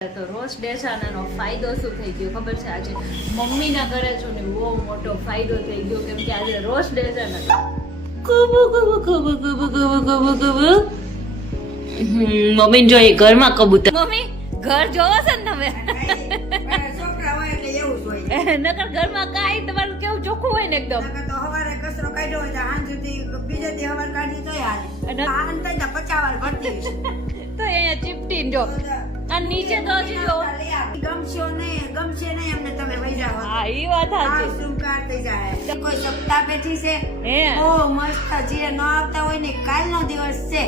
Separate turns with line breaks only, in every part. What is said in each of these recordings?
તો રોજ ડે છે અને એનો ફાયદો શું થઈ ગયો? ખબર છે? આજે મમ્મીના ઘરે છું ને બહુ મોટો ફાયદો થઈ ગયો કેમ કે આજે રોજ ડેસાના કબુ કબુ કબુ કબુ કબુ કબુ કબુ
મમ્મી જોઈએ ઘરમાં કબૂતર
મમ્મી ઘર જોવો છે ને તમે?
છોકરા હોય એટલે એવું હોય
નકર ઘરમાં કાઈ તમારું કેવું ચોખ્ખું હોય ને એકદમ?
નકર તો હવારે કચરો કાઢ્યો હોય તો સાંજ સુધી બીજે દી હવાર કાઢી તો
યાર.
હાલે આન થાય ને પચાસ વાર ભરતી
તો અહીંયા ચીપટીને જો. અને નીચે તો હજી જો.
ગમશો નહીં ગમશે નહીં અમને તમે વહી જાઓ.
હા એ વાત સાચી.
શૃંગાર થઈ જાય. કોઈ સપ્તાહ બેઠી છે.
હે.
બહુ મસ્ત જે ન આવતા હોય ને કાલનો દિવસ છે.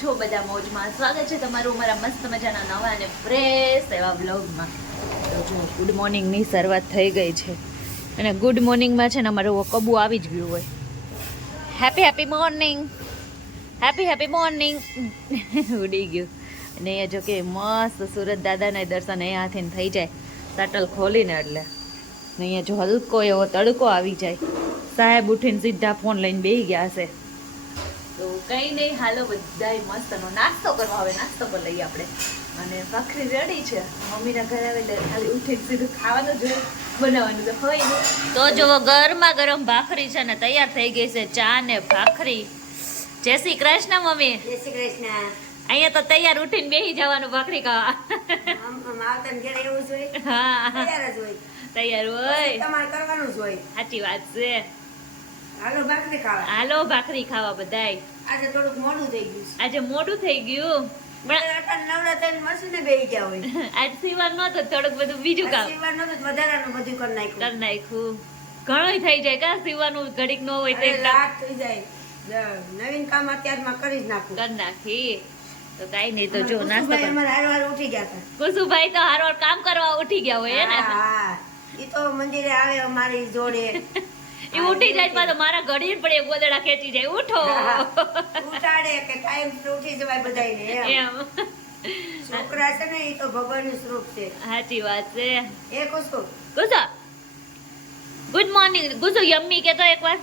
છો બધા મોજમાં? સ્વાગત છે તમારું મારા મસ્ત મજાના નવા અને ફ્રેશ એવા બ્લોગમાં તો ગુડ મોર્નિંગની શરૂઆત થઈ ગઈ છે. અને ગુડ મોર્નિંગમાં છે ને અમારું કબુ આવી જ ગયું હોય. Happy happy morning happy happy morning ઉડી ગયું. અને અહીંયા જો કે મસ્ત સુરત દાદાના દર્શન અહીંયા હાથીને થઈ જાય. શટલ ખોલીને એટલે. અહીંયા જો હલકો એવો તડકો આવી જાય. સાહેબ ઉઠીને સીધા ફોન લઈને બેસી ગયા હશે. તો કંઈ નહીં હાલો બધાય મસ્તનો નાસ્તો કરવા. હવે નાસ્તો પર લઈએ આપણે. અને ભાખરી રેડી છે. મમ્મીના ઘરે આવે એટલે ખાલી ઉઠીને સીધું ખાવાનું જોઈએ હોય. બનાવવાનું તો હોય ને તો જો ગરમા ગરમ ભાખરી છે ને તૈયાર થઈ ગઈ છે ચા ને ભાખરી. જય શ્રી કૃષ્ણ મમ્મી.
જય શ્રી કૃષ્ણ.
અહીંયા તો તૈયાર ઉઠીને બેસી જવાનું ભાખરી ખાવા. હા.
તૈયાર હોય. તમારે કરવાનું જ હોય.
સાચી વાત છે.
હાલો ભાખરી ખાવા.
હાલો ભાખરી ખાવા બધાય.
આજે થોડુંક મોડું થઈ ગયું
આજે મોડું થઈ ગયું.
નવીન કામ અત્યારમાં કરી નાખું.
કરી નાખી. તો કઈ નહીં તો જો નાસ્તો
ઉઠી ગયા હતા.
કુસુભાઈ તો હારવાર કામ કરવા ઉઠી ગયા હોય ને?
હા એ તો મંદિરે આવે અમારી જોડે.
એ ઉઠી જાય પાછો મારા ઘડી પણ એક ગોદડા ખેંચી જાય. ઉઠો.
ઉઠાડે કે ટાઈમ ઉઠી જવાય બધાયને એમ. છોકરા છે ને એ તો ભગવાનનું સ્વરૂપ છે.
સાચી વાત છે.
એ કુસુ
કુસુ ગુડ મોર્નિંગ ગુસો યમ્મી કેતો એકવાર?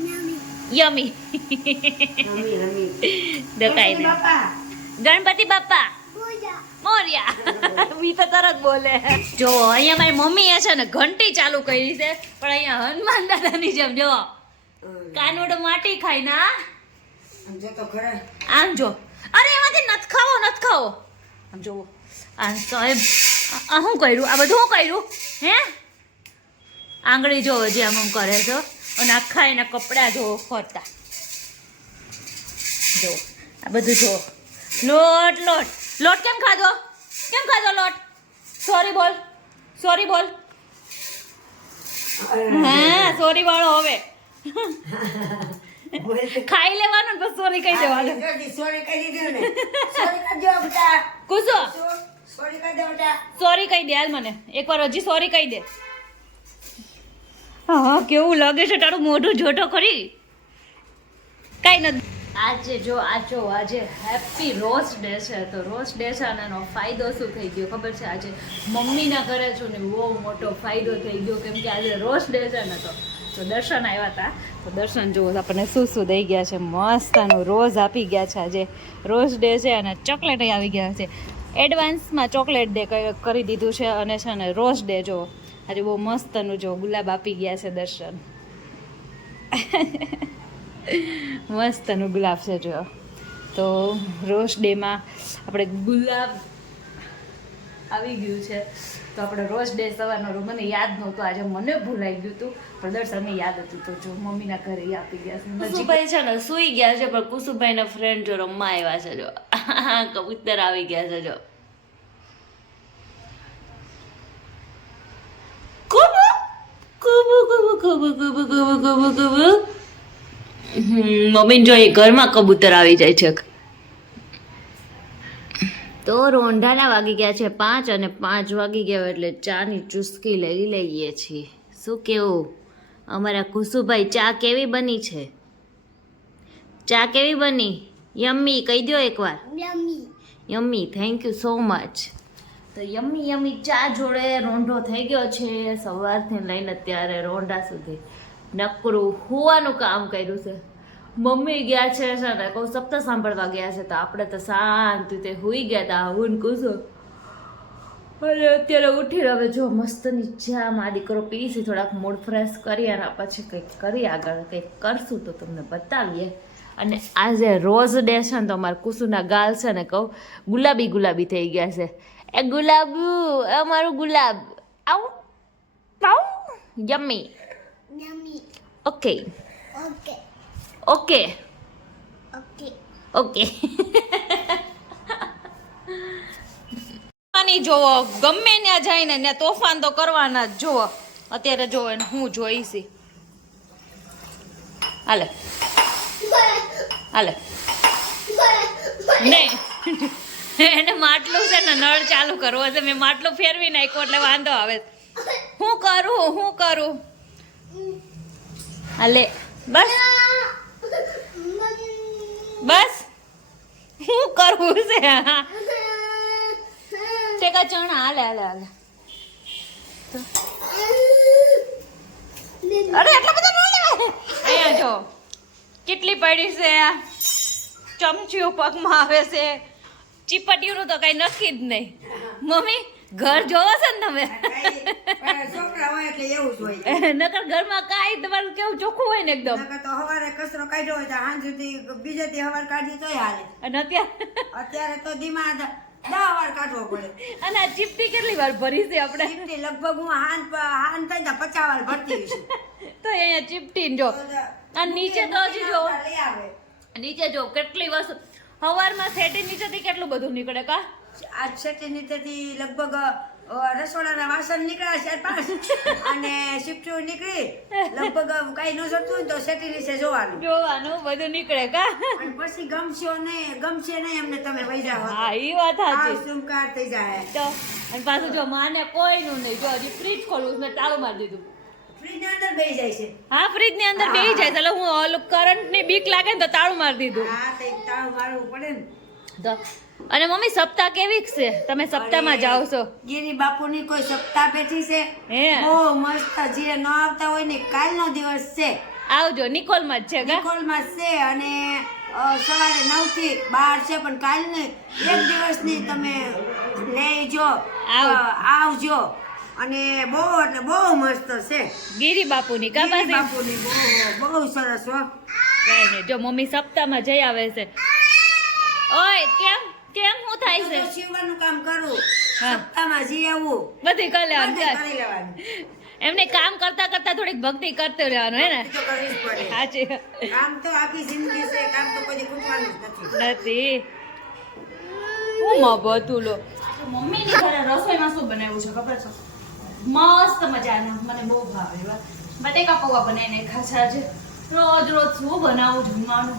યમી
યમી
તો ગણપતિ બાપા. મોર્યા. મી તો તરત બોલે. જો અહીંયા મારી મમ્મીએ છે ને ઘંટી ચાલુ કરી છે પણ અહીંયા હનુમાન દાદાની જેમ જો. કાનોડો માટી ખાઈ ના
આમ જો
અરે એમાંથી નથ ખાવો નથ ખાવો. આમ જોવો આ સાહેબ આ- આ શું કર્યું? આ બધું શું કર્યું? હે? આંગળી જો જે આમ આમ કરે છો. અને આખા એના કપડાં જો ફરતા. જો આ બધું જો. લોટ લોટ. લોટ કેમ ખાધો? કેમ ખાધો લોટ? સોરી બોલ. સોરી બોલ. હા સોરી વાળો હવે. ખાઈ લેવાનું તો પછી સોરી કહી દેવાનું.
સોરી કહી દીધું ને. સોરી કરી દો બેટા.
કુસો.
સોરી કહી દો બેટા.
સોરી કહી દે હાલ મને. એકવાર હજી સોરી કહી દે. હા કેવું લાગે છે તારું મોઢું જોટો ખરી? કઈ નથી. આજે જો, આ જો, આજે હેપી રોઝ ડે છે. તો રોઝ ડે છે અને એનો ફાયદો શું થઈ ગયો? ખબર છે? આજે મમ્મીના ઘરે છું ને બહુ મોટો ફાયદો થઈ ગયો, કેમ કે આજે રોઝ ડે છે ને તો. તો દર્શન આવ્યા હતા તો દર્શન જુઓ, આપણને શું શું દઈ ગયા છે. મસ્ત આનું રોઝ આપી ગયા છે. આજે રોઝ ડે છે અને ચોકલેટ આવી ગયા છે. એડવાન્સમાં ચોકલેટ ડે કરી દીધું છે અને છે ને રોઝ ડે જો આજે બહુ મસ્તનું જો ગુલાબ આપી ગયા છે દર્શન. મસ્તનું ગુલાબ છે જો તો રોઝ ડેમાં આપણે ગુલાબ આવી ગયું છે. તો આપણે રોજ ડે સવારનો મને યાદ નહોતું. આજે મને ભૂલાઈ ગયું હતું પણ દર્શનને યાદ હતું તો જો મમ્મીના ઘરે આપી ગયા છે.
કુસુભાઈ છે ને, સુઈ ગયા છે, પણ કુસુભાઈ ના ફ્રેન્ડ જો રમવા આવ્યા છે, જો. કબૂતર આવી ગયા છે, જો. કુબુ કુબુ કુબુ કુબુ કુબુ કુબુ કુબુ. મમ્મી જોઈએ ઘરમાં કબૂતર આવી જાય છે.
તો રોંઢાના વાગી ગયા છે પાંચ અને પાંચ વાગી ગયા એટલે ચાની ચુસ્કી લઈ લઈએ છીએ. શું કેવું? અમારા કુસુભાઈ ચા કેવી બની છે? ચા કેવી બની? યમ્મી કહી દો એકવાર. Yummy. Thank you so much તો યમ્મી યમ્મી ચા જોડે રોંઢો થઈ ગયો છે. સવારથી લઈને અત્યારે રોંઢા સુધી. નકરું હોવાનું કામ કર્યું છે. મમ્મી ગયા છે ને કહું સપ્તાહ સાંભળવા ગયા છે તો આપણે તો શાંતિથી હુઈ ગયા હતા હું કુસુ. અને અત્યારે ઉઠીને હવે જો મસ્તની ચા મારા દીકરો પીસી થોડાક મૂડ ફ્રેશ કરી અને પછી કંઈક કરી આગળ, કંઈક કરશું તો તમને બતાવીએ. અને આજે રોઝ ડે છે ને તો અમારા કુસુના ગાલ છે ને કહું, ગુલાબી ગુલાબી થઈ ગયા છે. એ ગુલાબ અમારું ગુલાબ. આવું આવું યમ્મી ઓકે ઓકે ઓકે ની જોવો ગમે ત્યાં જઈને ને તોફાન તો કરવાના જ. જોવો અત્યારે જોવો એને હું જોઈશી હાલે. હાલે. નહીં એને માટલું છે ને નળ ચાલુ કરવો છે. મેં માટલું ફેરવી નાખ્યું એટલે વાંધો આવે. હું કરું હું કરું. હાલે બસ બસ હું કરવું છે ટેકા ચણા હાલે હાલે હાલે અરે એટલા બધા ન લેવાય અહીંયા જો કેટલી પડી છે ચમચીઓ પગમાં આવે છે ચીપટીઓનું તો કઈ નક્કી જ નહીં મમ્મી ઘર જોવો છો ને તમે?
છોકરા હોય એટલે એવું જ હોય.
નકર ઘરમાં કાંઈ તમારું કેવું ચોખ્ખું હોય ને એકદમ?
નકર તો હવારે કચરો કાઢ્યો હોય તો હાંજ સુધી બીજે દી હવાર કાઢી તોય હાલે.
અને અત્યારે?
અત્યારે તો ધીમા દ- વાર કાઢવો પડે.
અને આ ચીપટી કેટલી વાર ભરી છે આપણે?
ચીપટી લગભગ હું હાન હાન થઈ ને પચાસ વાર ભરતી.
તો અહીંયા ચીપટી જો. અને નીચે તો હજી જો. નીચે જો કેટલી વસ્તુ. સવારમાં સેટી નીચેથી કેટલું બધું નીકળે કા?
આજ છઠ્ઠી નીચેથી લગભગ રસોડાના વાસણ નીકળ્યા ચાર પાંચ અને શિફ્ટું નીકળી. લગભગ કઈ ન જતું હોય તો સેટી નીચે જોવાનું.
જોવાનું બધું નીકળે કા?
અને પછી ગમશો નહીં ગમશે નહીં અમને તમે વહી જાઓ
હા એ વાત
આ
સાચી
સુમકાર થઈ જાય.
તો અને પાછું જો માને કોઈનું નહીં જો હજી ફ્રીજ ખોલવું મેં તાળું મારી દીધું.
ફ્રીજની અંદર બેસી જાય છે.
હા ફ્રીજની અંદર બેસી જાય એટલે હું ઓલું કરંટની બીક લાગે ને તો તાળું મારી દીધું.
હા તાળું મારવું પડે ને.
તો અને મમ્મી સપ્તાહ કેવી છે? તમે સપ્તાહમાં જાઓ છો.
ગિરી બાપુની કોઈ સપ્તાહ બેઠી છે?
હે.
બહુ મસ્ત જે ન આવતા હોય ને કાલનો દિવસ છે.
આવજો નિકોલમાં જ છે
નિકોલમાં છે અને સવારે નવથી બાર છે પણ કાલની એક દિવસની તમે લેજો
આવ.
આવજો. અને બહુ એટલે બહુ મસ્ત છે.
ગીરી બાપુની કા પાસે?
બાપુની બહુ બહુ સરસ હો.
જો મમ્મી સપ્તાહમાં જઈ આવે છે. ઓય કેમ? કેમ હું થાય છે?
સીવવાનું કામ કરું. સપ્તાહમાં જી આવું.
બધી કરી લેવાનું
કરી લેવાનું.
એમને કામ કરતા કરતા થોડીક ભક્તિ કરતો રહેવાનું હે ને? સાચી
કામ તો આખી જિંદગી છે કામ તો કોઈ ખૂટવાનું નથી.
નથી. હું માં બધું લો. મમ્મીની ઘરે રસોઈમાં શું બનાવ્યું છે ખબર છે? મસ્ત મજાનું મને બહુ ભાવે બટેકા પૌવા બનાવીને ખાસા આજે. રોજ રોજ શું બનાવું જમવાનું?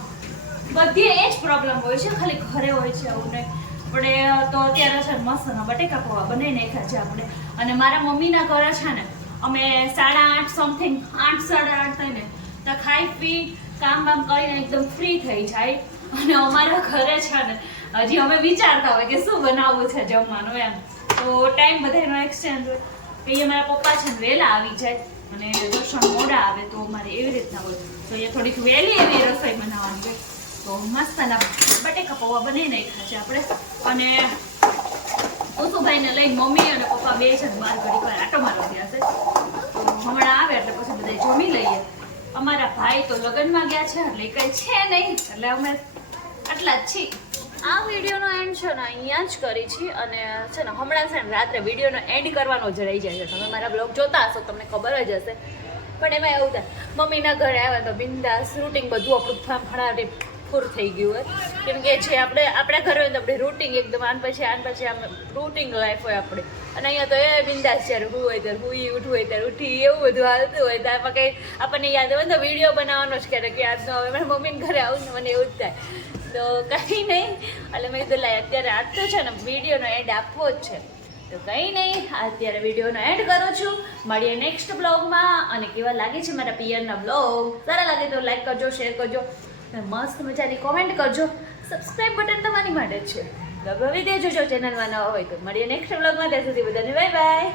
બધી એ જ પ્રોબ્લેમ હોય છે, ખાલી ઘરે હોય છે આવું નહીં આપણે તો અત્યારે છે મસ્તના બટેકા પૌવા બનાવી નાખ્યા છે આપણે. અને મારા મમ્મીના ઘરે છે ને, અમે સાડા આઠ સમથિંગ આઠ સાડા આઠ થઈને તો ખાઈ પી, કામ બામ કરીને એકદમ ફ્રી થઈ જાય. અને અમારા ઘરે છે ને, હજી અમે વિચારતા હોય કે શું બનાવવું છે જમવાનું એમ. તો ટાઈમ બધાનો એક્સચેન્જ હોય. કે મારા પપ્પા છે ને વહેલા આવી જાય. અને દર્શન મોડા આવે તો અમારે એવી રીતના હોય. તો એ થોડીક વહેલી એવી રસોઈ બનાવવાની હોય. તો મસ્તના બટેકા પૌવા બનાવી નાખ્યા છે આપણે. અને કુસુભાઈને લઈને મમ્મી અને પપ્પા બે છે બાર ઘડી પર આટો મારો ગયા છે. તો હમણાં આવે એટલે પછી બધા જમી લઈએ. અમારા ભાઈ તો લગ્નમાં ગયા છે એટલે કંઈ છે નહીં. એટલે અમે આટલા જ છીએ. આ વિડીયોનો એન્ડ છે ને અહીંયા જ કરી છીએ અને છે ને હમણાં છે ને રાત્રે વિડીયોનો એન્ડ કરવાનો જ રહી જાય છે. તમે મારા બ્લોગ જોતા હશો તમને ખબર જ હશે. પણ એમાં એવું થાય, મમ્મીના ઘરે આવે તો બિંદાસ રૂટિંગ બધું આપણું ફળાટી ફૂર થઈ ગયું હોય. કેમ કે જે આપણે, આપણા ઘરે હોય તો આપણે રૂટિંગ એકદમ, આન પછી આન પછી આમ રૂટિંગ લાઈફ હોય આપણે. અને અહીંયા તો એ બિંદાસ જ્યારે હું હોય ત્યારે, હું ઉઠવું હોય ત્યારે ઉઠી એવું બધું હાલતું હોય. તો આમાં કંઈ આપણને યાદ હોય તો વીડિયો બનાવવાનો જ ક્યારેક યાદ ન આવે. મારા મમ્મીને ઘરે આવું ને મને એવું જ થાય. તો કંઈ નહીં. એટલે મેં કીધું લાય અત્યારે આજ તો છે ને વિડીયોનો એન્ડ આપવો જ છે. તો કંઈ નહીં, અત્યારે વિડીયોનો એન્ડ કરું છું. મળીએ નેક્સ્ટ બ્લોગમાં અને કેવા લાગે છે મારા પિયરના બ્લોગ સારા લાગે તો લાઈક કરજો શેર કરજો. અને મસ્ત મજાની કોમેન્ટ કરજો. સબસ્ક્રાઇબ બટન તમારી માટે છે. દબાવી દેજો જો ચેનલમાં નવા હોય તો. મળીએ નેક્સ્ટ વ્લોગમાં ત્યાં સુધી બધાને બાય બાય